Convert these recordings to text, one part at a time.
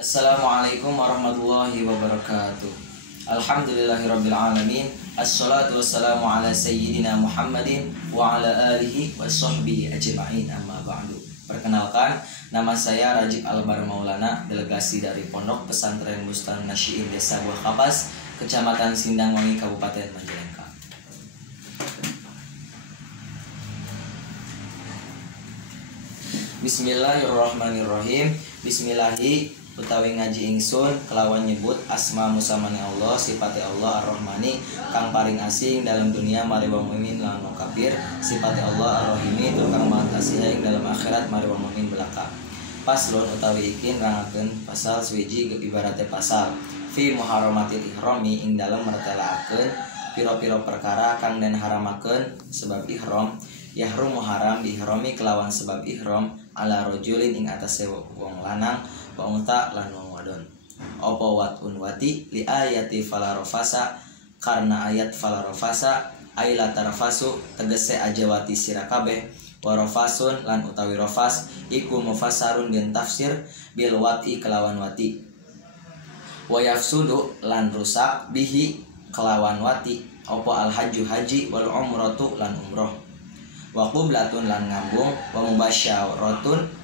Assalamualaikum warahmatullahi wabarakatuh. Alhamdulillahirabbil alamin. Assalatu wassalamu ala sayyidina Muhammadin wa ala alihi washabbihi ajma'in, amma ba'du. Perkenalkan, nama saya Rajib Albar Maulana, delegasi dari Pondok Pesantren Bustan Nasyiin Desa Buah Kapas, Kecamatan Sindangwangi, Kabupaten Majalengka. Bismillahirrahmanirrahim. Bismillahi utawi ngaji ingsun kelawan nyebut asma musamane Allah, sifate Allah Ar-Rahmani kang paring asing dalam dunia mari wong mukmin lan wong kafir, sifate Allah Ar-Rahimi tur kang maha kasih ing dalam akhirat mari wong mukmin belaka. Paslon utawi iki nerangaken pasal swiji ibarate pasal fi muharramatil ihrami ing dalam mertelaaken pira-pira perkara kang den haramaken sebab ihram. Yahrum haram diihrami kelawan sebab ihram ala rajulin ing atase wong lanang wa unta lan wong wadon. Apa watun wati li ayati falarofasa, karena ayat falarofasa aila tarfasu tegese ajawati sira kabeh, wa rofasun lan utawi rofas iku mufassarun den tafsir bil wati kelawan wati, wa yafsudu lan rusak bihi kelawan wati apa al hajju haji wal umratu lan umroh, wa qublatun lan ngambung, wa mubasyyaratun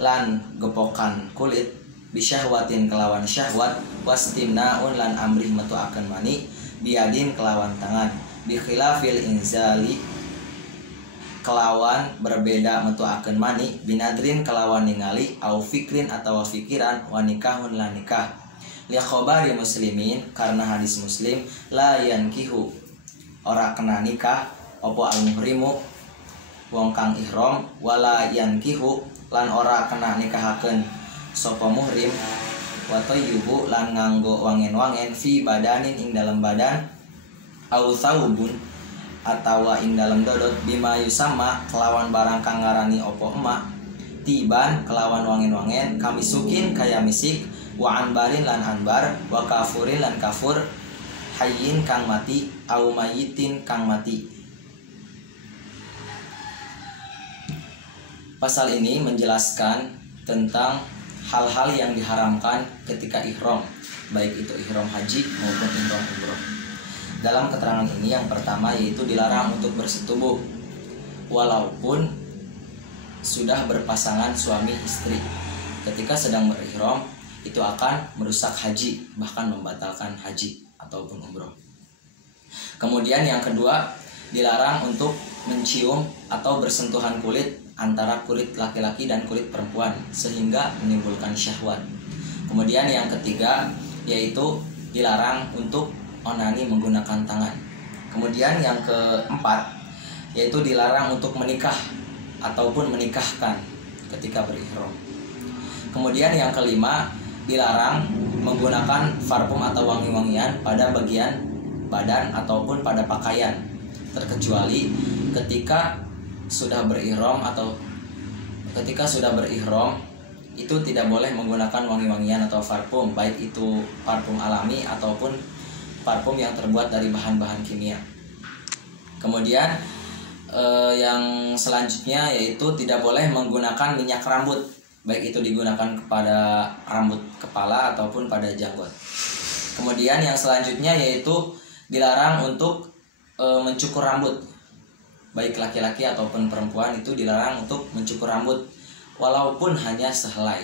lan gepokan kulit, bisyahwatin kelawan syahwat, wastimnaun lan amrih metuaken mani, biadin kelawan tangan, bi khilafil inzali kelawan berbeda metuaken mani, binadrin kelawan ningali, au fikrin atau fikiran, wa nikahun lan nikah. Li khabari muslimin karena hadis muslim la yankihu ora kena nikah apa al muhrimu wong kang ihram, wala yankihu lan ora kena nikahaken sapa muhrim, wa tayyubu lan nganggo wangen-wangen fi badanin ing dalam badan, au saubun atawa ing dalam dodot, bima yusamma kelawan barang kang ngarani apa emak, tiban kelawan wangen-wangen, kamisukin kaya misik, wa anbarin lan anbar, wa kafurin lan kafur, hayyin kang mati, au mayitin kang mati. Pasal ini menjelaskan tentang hal-hal yang diharamkan ketika ihram, baik itu ihram haji maupun ihram umroh. Dalam keterangan ini yang pertama yaitu dilarang untuk bersetubuh walaupun sudah berpasangan suami istri. Ketika sedang berihram itu akan merusak haji, bahkan membatalkan haji ataupun umroh. Kemudian yang kedua, dilarang untuk mencium atau bersentuhan kulit antara kulit laki-laki dan kulit perempuan sehingga menimbulkan syahwat. Kemudian yang ketiga yaitu dilarang untuk onani menggunakan tangan. Kemudian yang keempat yaitu dilarang untuk menikah ataupun menikahkan ketika berihram. Kemudian yang kelima dilarang menggunakan parfum atau wangi-wangian pada bagian badan ataupun pada pakaian, terkecuali ketika sudah berihram atau ketika sudah berihram itu tidak boleh menggunakan wangi-wangian atau parfum, baik itu parfum alami ataupun parfum yang terbuat dari bahan-bahan kimia. Kemudian yang selanjutnya yaitu tidak boleh menggunakan minyak rambut, baik itu digunakan kepada rambut kepala ataupun pada janggut. Kemudian yang selanjutnya yaitu dilarang untuk mencukur rambut, baik laki-laki ataupun perempuan itu dilarang untuk mencukur rambut walaupun hanya sehelai.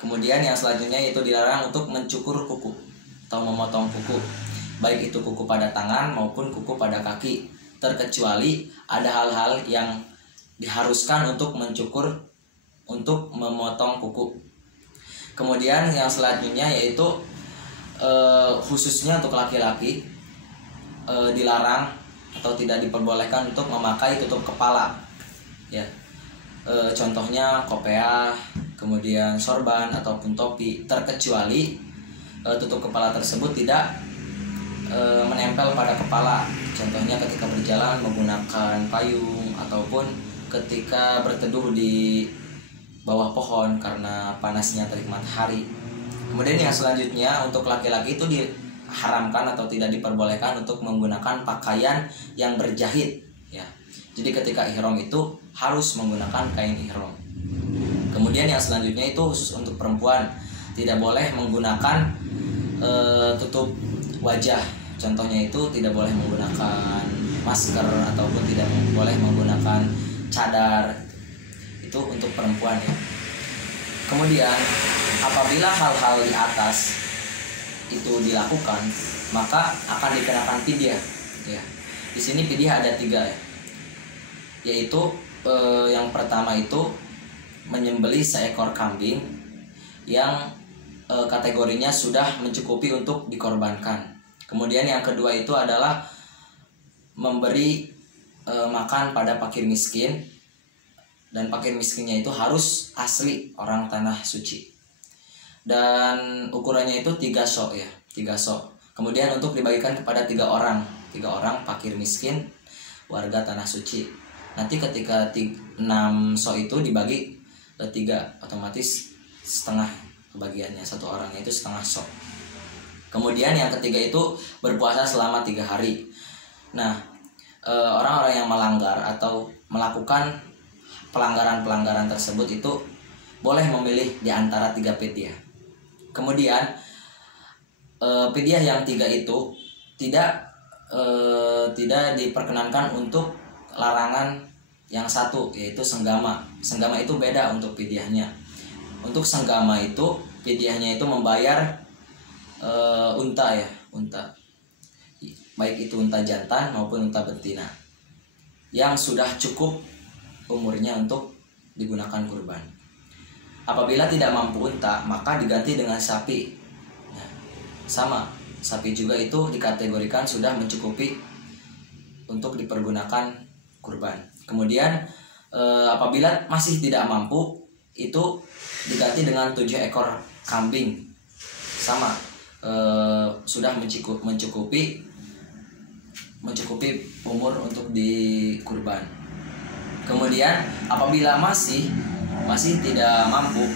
Kemudian yang selanjutnya yaitu dilarang untuk mencukur kuku atau memotong kuku, baik itu kuku pada tangan maupun kuku pada kaki, terkecuali ada hal-hal yang diharuskan untuk mencukur, untuk memotong kuku. Kemudian yang selanjutnya yaitu khususnya untuk laki-laki dilarang atau tidak diperbolehkan untuk memakai tutup kepala, ya. Contohnya kopiah, kemudian sorban ataupun topi, terkecuali tutup kepala tersebut tidak menempel pada kepala. Contohnya ketika berjalan menggunakan payung ataupun ketika berteduh di bawah pohon karena panasnya terik matahari. Kemudian yang selanjutnya untuk laki-laki itu diharamkan atau tidak diperbolehkan untuk menggunakan pakaian yang berjahit, ya. Jadi ketika ihram itu harus menggunakan kain ihram. Kemudian yang selanjutnya itu khusus untuk perempuan, tidak boleh menggunakan tutup wajah. Contohnya itu tidak boleh menggunakan masker ataupun tidak boleh menggunakan cadar. Itu untuk perempuan ya. Kemudian apabila hal-hal di atas itu dilakukan, maka akan dikenakan fidyah ya. Di sini fidyah ada 3 ya. Yaitu yang pertama itu menyembelih seekor kambing yang kategorinya sudah mencukupi untuk dikorbankan. Kemudian yang kedua itu adalah memberi makan pada fakir miskin, dan fakir miskinnya itu harus asli orang tanah suci. Dan ukurannya itu 3 sok ya, 3 sok. Kemudian untuk dibagikan kepada 3 orang fakir miskin warga tanah suci. Nanti ketika 6 sok itu dibagi 3, otomatis setengah kebagiannya, 1 orangnya itu setengah sok. Kemudian yang ketiga itu berpuasa selama 3 hari. Nah, orang-orang yang melanggar atau melakukan pelanggaran-pelanggaran tersebut itu boleh memilih di antara 3 fidyah. Kemudian fidyah yang 3 itu tidak diperkenankan untuk larangan yang 1, yaitu senggama. Senggama itu beda untuk fidyahnya. Untuk senggama itu fidyahnya itu membayar unta ya, unta. Baik itu unta jantan maupun unta betina yang sudah cukup umurnya untuk digunakan kurban. Apabila tidak mampu unta, maka diganti dengan sapi. Nah, sama, sapi juga itu dikategorikan sudah mencukupi untuk dipergunakan kurban. Kemudian apabila masih tidak mampu, itu diganti dengan 7 ekor kambing. Sama, sudah mencukupi umur untuk dikurban. Kemudian apabila masih tidak mampu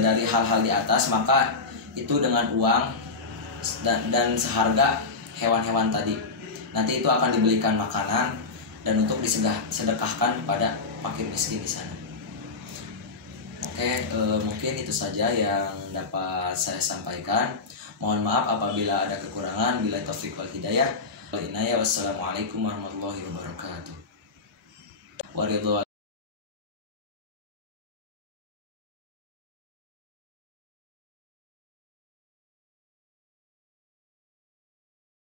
dari hal-hal di atas, maka itu dengan uang dan seharga hewan-hewan tadi. Nanti itu akan dibelikan makanan dan untuk disedekahkan kepada fakir miskin di sana. Oke, mungkin itu saja yang dapat saya sampaikan. Mohon maaf apabila ada kekurangan. Bila taufiq wal hidayah. Wassalamualaikum warahmatullahi wabarakatuh.